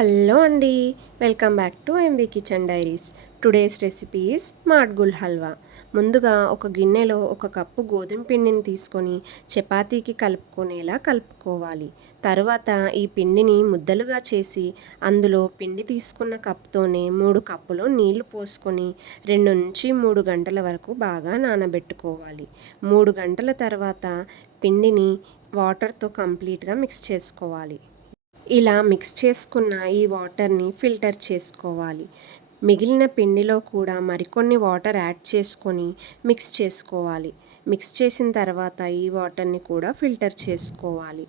Hello అండి, welcome back to MV kitchen diaries. Today's recipe is Madgul halwa. ముందుగా ఒక గిన్నెలో ఒక కప్పు గోధుమ పిండిని తీసుకొని చపాతీకి కలుపుకునేలా కలుపుకోవాలి. తర్వాత ఈ పిండిని ముద్దలుగా చేసి అందులో పిండి తీసుకున్న కప్తోనే 3 కప్పులు నీళ్లు పోసుకొని 2 నుంచి 3 గంటల వరకు బాగా నానబెట్టుకోవాలి. 3 గంటల తర్వాత పిండిని వాటర్తో కంప్లీట్గా మిక్స్ చేసుకోవాలి. ఇలా మిక్స్ చేసుకున్న ఈ వాటర్ని ఫిల్టర్ చేసుకోవాలి. మిగిలిన పిండిలో కూడా మరికొన్ని వాటర్ యాడ్ చేసుకొని మిక్స్ చేసుకోవాలి. మిక్స్ చేసిన తర్వాత ఈ వాటర్ని కూడా ఫిల్టర్ చేసుకోవాలి.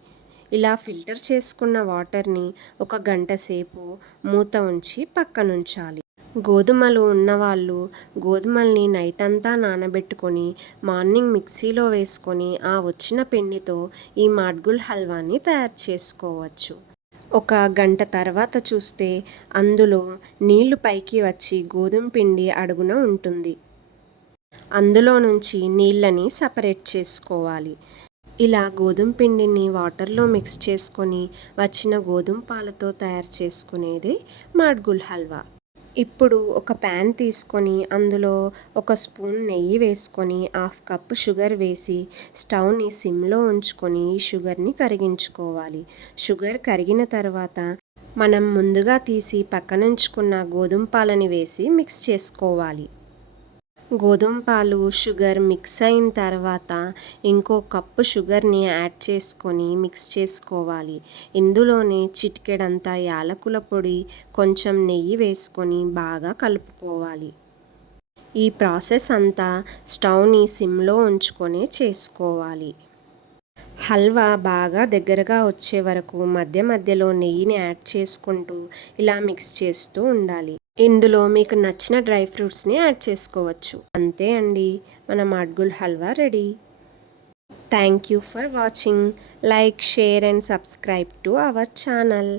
ఇలా ఫిల్టర్ చేసుకున్న వాటర్ని 1 గంట సేపు మూత ఉంచి పక్కనుంచాలి. గోధుమలు ఉన్నవాళ్ళు గోధుమల్ని నైట్ అంతా నానబెట్టుకొని మార్నింగ్ మిక్సీలో వేసుకొని ఆ వచ్చిన పిండితో ఈ మాడ్గుల్ హల్వాని తయారు చేసుకోవచ్చు. 1 గంట తర్వాత చూస్తే అందులో నీళ్లు పైకి వచ్చి గోధుమ పిండి అడుగున ఉంటుంది. అందులో నుంచి నీళ్ళని సపరేట్ చేసుకోవాలి. ఇలా గోధుమ పిండిని వాటర్లో మిక్స్ చేసుకొని వచ్చిన గోధుమ పాలతో తయారు చేసుకునేదే మాడ్గుల్ హల్వా. ఇప్పుడు ఒక ప్యాన్ తీసుకొని అందులో 1 స్పూన్ నెయ్యి వేసుకొని 1/2 కప్పు షుగర్ వేసి స్టవ్ని సిమ్లో ఉంచుకొని ఈ షుగర్ని కరిగించుకోవాలి. షుగర్ కరిగిన తర్వాత మనం ముందుగా తీసి పక్కనుంచుకున్న గోధుమ పాలని వేసి మిక్స్ చేసుకోవాలి. గోధుమ పాలు షుగర్ మిక్స్ అయిన తర్వాత ఇంకో కప్పు షుగర్ని యాడ్ చేసుకొని మిక్స్ చేసుకోవాలి. ఇందులోనే చిటికెడంత యాలకుల పొడి, కొంచెం నెయ్యి వేసుకొని బాగా కలుపుకోవాలి. ఈ ప్రాసెస్ అంతా స్టవ్ని సిమ్లో ఉంచుకొని చేసుకోవాలి. హల్వా బాగా దగ్గరగా వచ్చే వరకు మధ్య మధ్యలో నెయ్యిని యాడ్ చేసుకుంటూ ఇలా మిక్స్ చేస్తూ ఉండాలి. ఇందులో మీకు నచ్చిన డ్రై ఫ్రూట్స్ని యాడ్ చేసుకోవచ్చు. అంతే అండి, మన Madgul halwa ready. Thank you for watching. Like, share and subscribe to our channel.